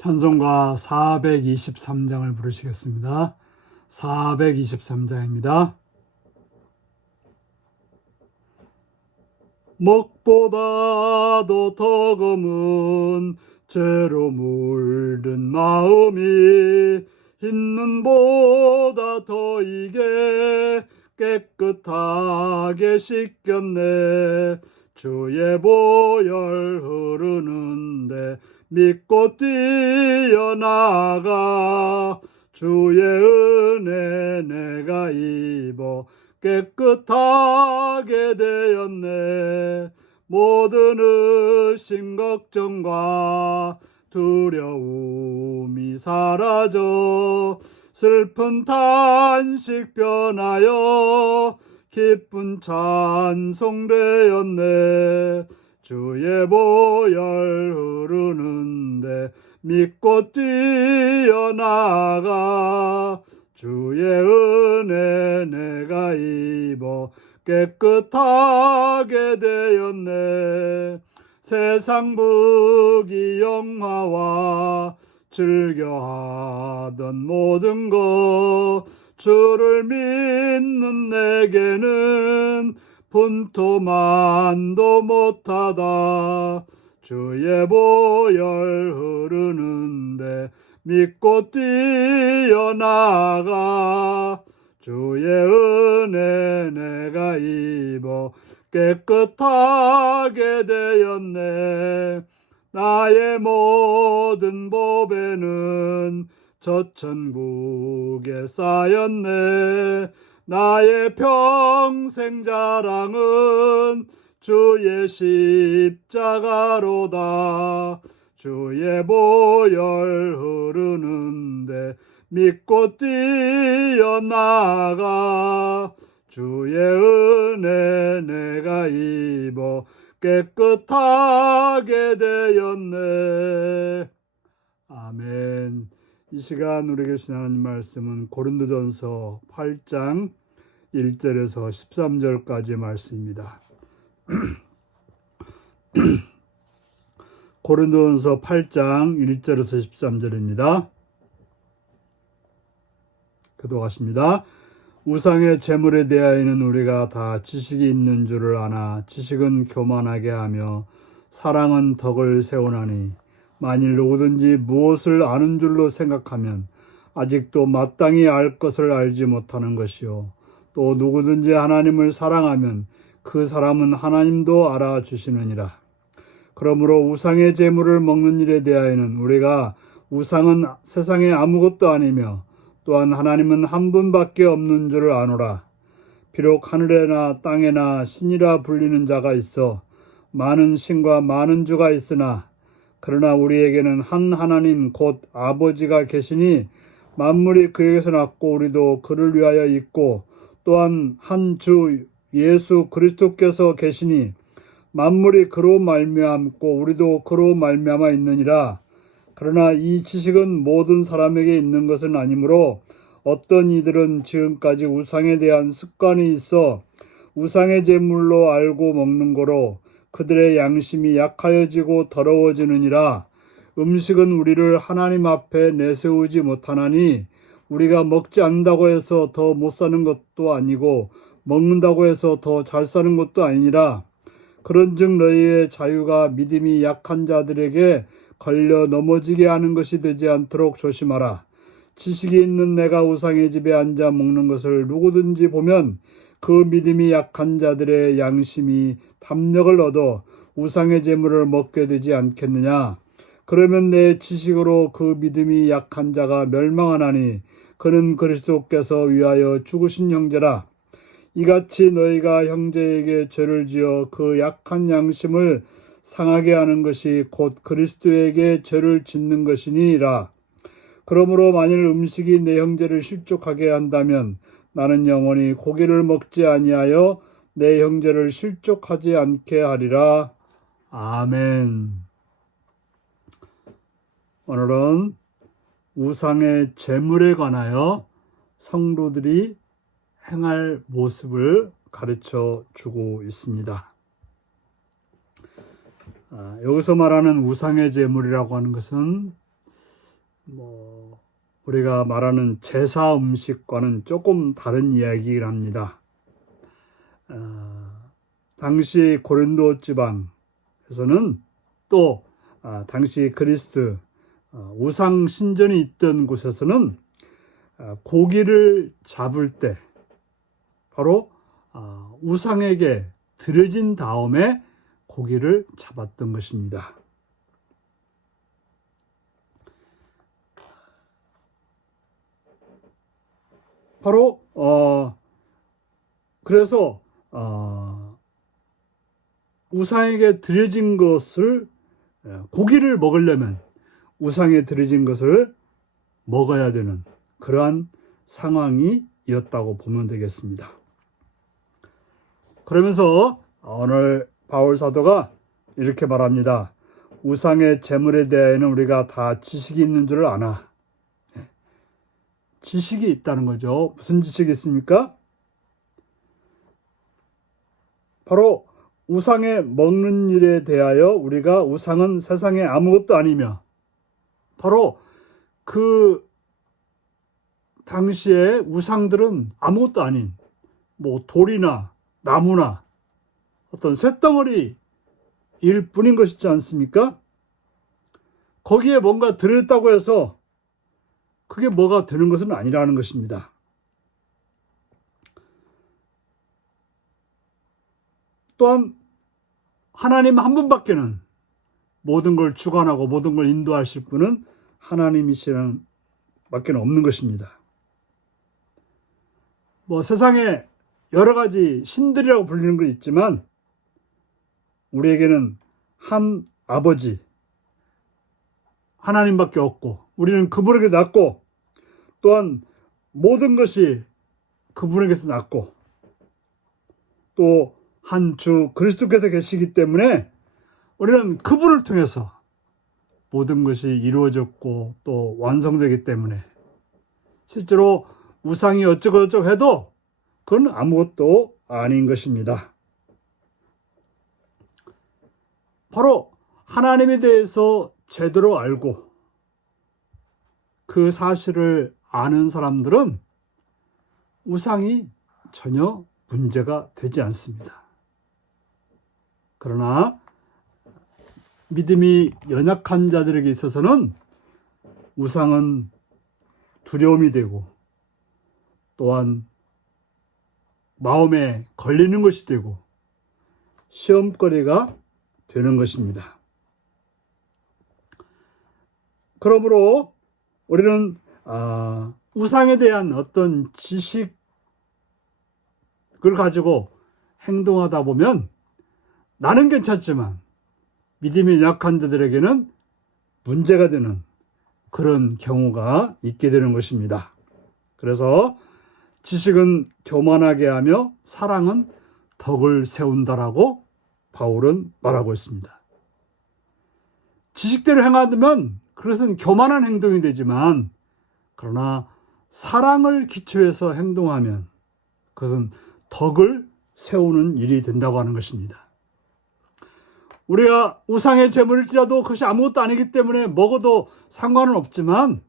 찬송가 423장을 부르시겠습니다. 423장입니다. 먹보다도 더 검은 죄로 물든 마음이 흰 눈보다 더 이게 깨끗하게 씻겼네. 주의 보혈 흐르는데 믿고 뛰어나가. 주의 은혜 내가 입어 깨끗하게 되었네. 모든 의심 걱정과 두려움이 사라져 슬픈 탄식 변하여 기쁜 찬송 되었네. 주의 보혈 흐르는데 믿고 뛰어나가. 주의 은혜 내가 입어 깨끗하게 되었네. 세상 부귀 영화와 즐겨하던 모든 것 주를 믿는 내게는 분토만도 못하다. 주의 보혈 흐르는데 믿고 뛰어나가. 주의 은혜 내가 입어 깨끗하게 되었네. 나의 모든 보배는 저 천국에 쌓였네. 나의 평생 자랑은 주의 십자가로다. 주의 보혈 흐르는데 믿고 뛰어나가. 주의 은혜 내가 입어 깨끗하게 되었네. 아멘. 이 시간 우리에게 주신 하나님 말씀은 고린도전서 8장 1절에서 13절까지 말씀입니다. 고린도전서 8장 1절에서 13절입니다. 기도하십니다. 우상의 제물에 대하여는 우리가 다 지식이 있는 줄을 아나 지식은 교만하게 하며 사랑은 덕을 세우나니 만일 누구든지 무엇을 아는 줄로 생각하면 아직도 마땅히 알 것을 알지 못하는 것이요, 또 누구든지 하나님을 사랑하면 그 사람은 하나님도 알아주시느니라. 그러므로 우상의 제물을 먹는 일에 대하여는 우리가 우상은 세상에 아무것도 아니며 또한 하나님은 한 분밖에 없는 줄을 아노라. 비록 하늘에나 땅에나 신이라 불리는 자가 있어 많은 신과 많은 주가 있으나 그러나 우리에게는 한 하나님 곧 아버지가 계시니 만물이 그에게서 났고 우리도 그를 위하여 있고 또한 한 주 예수 그리스도께서 계시니 만물이 그로 말미암고 우리도 그로 말미암아 있느니라. 그러나 이 지식은 모든 사람에게 있는 것은 아니므로 어떤 이들은 지금까지 우상에 대한 습관이 있어 우상의 제물로 알고 먹는 거로 그들의 양심이 약하여지고 더러워지느니라. 음식은 우리를 하나님 앞에 내세우지 못하나니 우리가 먹지 않는다고 해서 더 못 사는 것도 아니고 먹는다고 해서 더 잘 사는 것도 아니니라. 그런즉 너희의 자유가 믿음이 약한 자들에게 걸려 넘어지게 하는 것이 되지 않도록 조심하라. 지식이 있는 내가 우상의 집에 앉아 먹는 것을 누구든지 보면 그 믿음이 약한 자들의 양심이 담력을 얻어 우상의 제물을 먹게 되지 않겠느냐. 그러면 내 지식으로 그 믿음이 약한 자가 멸망하나니 그는 그리스도께서 위하여 죽으신 형제라. 이같이 너희가 형제에게 죄를 지어 그 약한 양심을 상하게 하는 것이 곧 그리스도에게 죄를 짓는 것이니라. 그러므로 만일 음식이 내 형제를 실족하게 한다면 나는 영원히 고기를 먹지 아니하여 내 형제를 실족하지 않게 하리라. 아멘. 오늘은 우상의 제물에 관하여 성도들이 행할 모습을 가르쳐 주고 있습니다. 여기서 말하는 우상의 제물이라고 하는 것은 우리가 말하는 제사 음식과는 조금 다른 이야기를 합니다. 당시 고린도 지방에서는 또 당시 그리스 우상 신전이 있던 곳에서는 고기를 잡을 때 바로 우상에게 드려진 다음에 고기를 잡았던 것입니다. 바로 그래서 우상에게 드려진 것을 고기를 먹으려면 우상에 드려진 것을 먹어야 되는 그러한 상황이었다고 보면 되겠습니다. 그러면서 오늘 바울 사도가 이렇게 말합니다. 우상의 제물에 대해서는 우리가 다 지식이 있는 줄 아나. 지식이 있다는 거죠. 무슨 지식이 있습니까? 바로 우상에 먹는 일에 대하여 우리가 우상은 세상에 아무것도 아니며 바로 그 당시에 우상들은 아무것도 아닌 돌이나 나무나 어떤 쇳덩어리 일 뿐인 것이지 않습니까? 거기에 뭔가 들어있다고 해서 그게 뭐가 되는 것은 아니라는 것입니다. 또한 하나님 한 분밖에는 모든 걸 주관하고 모든 걸 인도하실 분은 하나님이시라는 밖에 없는 것입니다. 세상에 여러 가지 신들이라고 불리는 거 있지만 우리에게는 한 아버지 하나님밖에 없고 우리는 그분에게 낳고 또한 모든 것이 그분에게서 낳고 또 한 주 그리스도께서 계시기 때문에 우리는 그분을 통해서 모든 것이 이루어졌고 또 완성되기 때문에 실제로 우상이 어쩌고 해도 그건 아무것도 아닌 것입니다. 바로 하나님에 대해서 제대로 알고 그 사실을 아는 사람들은 우상이 전혀 문제가 되지 않습니다. 그러나 믿음이 연약한 자들에게 있어서는 우상은 두려움이 되고 또한 마음에 걸리는 것이 되고 시험거리가 되는 것입니다. 그러므로 우리는 우상에 대한 어떤 지식을 가지고 행동하다 보면 나는 괜찮지만 믿음이 약한 자들에게는 문제가 되는 그런 경우가 있게 되는 것입니다. 그래서 지식은 교만하게 하며 사랑은 덕을 세운다라고 바울은 말하고 있습니다. 지식대로 행하면 그것은 교만한 행동이 되지만 그러나 사랑을 기초해서 행동하면 그것은 덕을 세우는 일이 된다고 하는 것입니다. 우리가 우상의 제물일지라도 그것이 아무것도 아니기 때문에 먹어도 상관은 없지만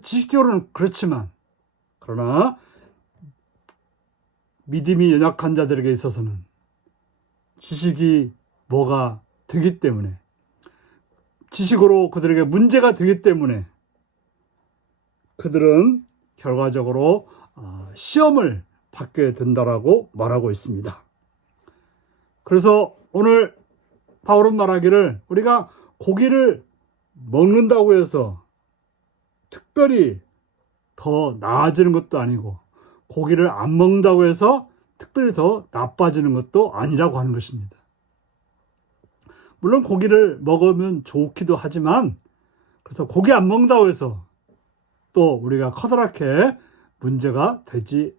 지식적으로는 그렇지만 그러나 믿음이 연약한 자들에게 있어서는 지식이 뭐가 되기 때문에 지식으로 그들에게 문제가 되기 때문에 그들은 결과적으로 시험을 받게 된다라고 말하고 있습니다. 그래서 오늘 바울은 말하기를 우리가 고기를 먹는다고 해서 특별히 더 나아지는 것도 아니고 고기를 안 먹는다고 해서 특별히 더 나빠지는 것도 아니라고 하는 것입니다. 물론 고기를 먹으면 좋기도 하지만 그래서 고기 안 먹는다고 해서 또 우리가 커다랗게 문제가 되지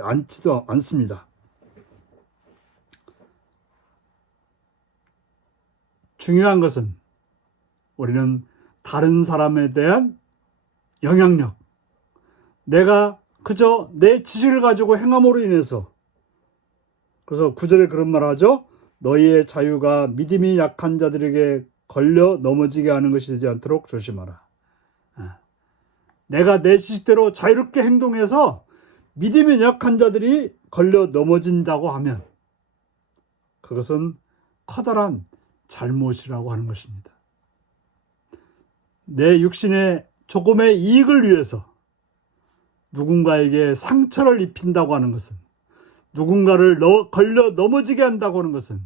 않지도 않습니다. 중요한 것은 우리는 다른 사람에 대한 영향력, 내가 그저 내 지식을 가지고 행함으로 인해서 그래서 9절에 그런 말 하죠. 너희의 자유가 믿음이 약한 자들에게 걸려 넘어지게 하는 것이 되지 않도록 조심하라. 내가 내 지식대로 자유롭게 행동해서 믿음이 약한 자들이 걸려 넘어진다고 하면 그것은 커다란 잘못이라고 하는 것입니다. 내 육신의 조금의 이익을 위해서 누군가에게 상처를 입힌다고 하는 것은, 누군가를 걸려 넘어지게 한다고 하는 것은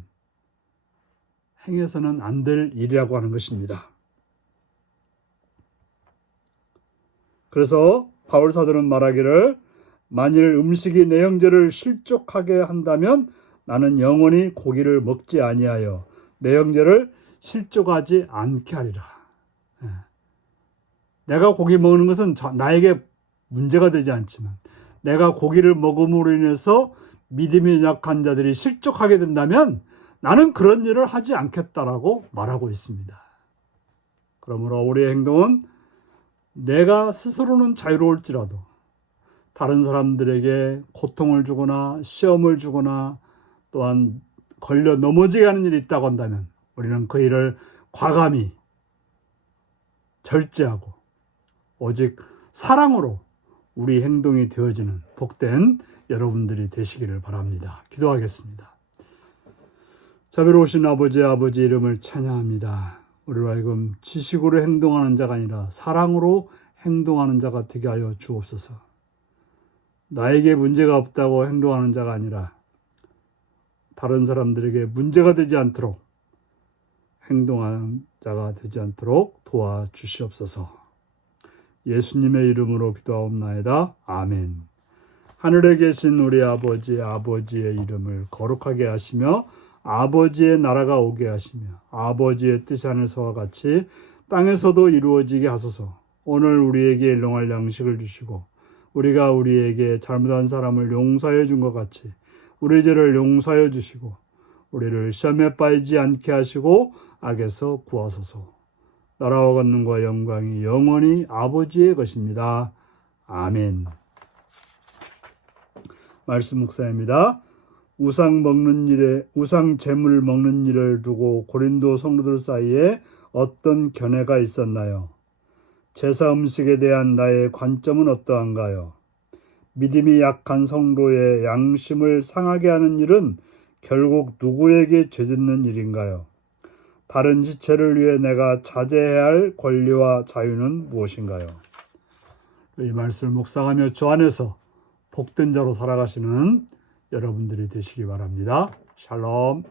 행해서는 안 될 일이라고 하는 것입니다. 그래서 바울 사도는 말하기를 만일 음식이 내 형제를 실족하게 한다면 나는 영원히 고기를 먹지 아니하여 내 형제를 실족하지 않게 하리라. 내가 고기 먹는 것은 나에게 문제가 되지 않지만 내가 고기를 먹음으로 인해서 믿음이 약한 자들이 실족하게 된다면 나는 그런 일을 하지 않겠다라고 말하고 있습니다. 그러므로 우리의 행동은 내가 스스로는 자유로울지라도 다른 사람들에게 고통을 주거나 시험을 주거나 또한 걸려 넘어지게 하는 일이 있다고 한다면 우리는 그 일을 과감히 절제하고 오직 사랑으로 우리 행동이 되어지는 복된 여러분들이 되시기를 바랍니다. 기도하겠습니다. 자비로우신 아버지 이름을 찬양합니다. 우리로 하여금 지식으로 행동하는 자가 아니라 사랑으로 행동하는 자가 되게 하여 주옵소서. 나에게 문제가 없다고 행동하는 자가 아니라 다른 사람들에게 문제가 되지 않도록 행동하는 자가 되지 않도록 도와주시옵소서. 예수님의 이름으로 기도하옵나이다. 아멘. 하늘에 계신 우리 아버지의 이름을 거룩하게 하시며 아버지의 나라가 오게 하시며 아버지의 뜻이 하늘서와 같이 땅에서도 이루어지게 하소서. 오늘 우리에게 일용할 양식을 주시고 우리가 우리에게 잘못한 사람을 용서해 준 것 같이 우리 죄를 용서해 주시고 우리를 시험에 빠지지 않게 하시고 악에서 구하소서. 나라와 권능과 영광이 영원히 아버지의 것입니다. 아멘. 말씀 묵상입니다. 우상 제물 먹는 일을 두고 고린도 성도들 사이에 어떤 견해가 있었나요? 제사 음식에 대한 나의 관점은 어떠한가요? 믿음이 약한 성도의 양심을 상하게 하는 일은 결국 누구에게 죄짓는 일인가요? 다른 지체를 위해 내가 자제해야 할 권리와 자유는 무엇인가요? 이 말씀을 묵상하며 주 안에서 복된 자로 살아가시는 여러분들이 되시기 바랍니다. 샬롬.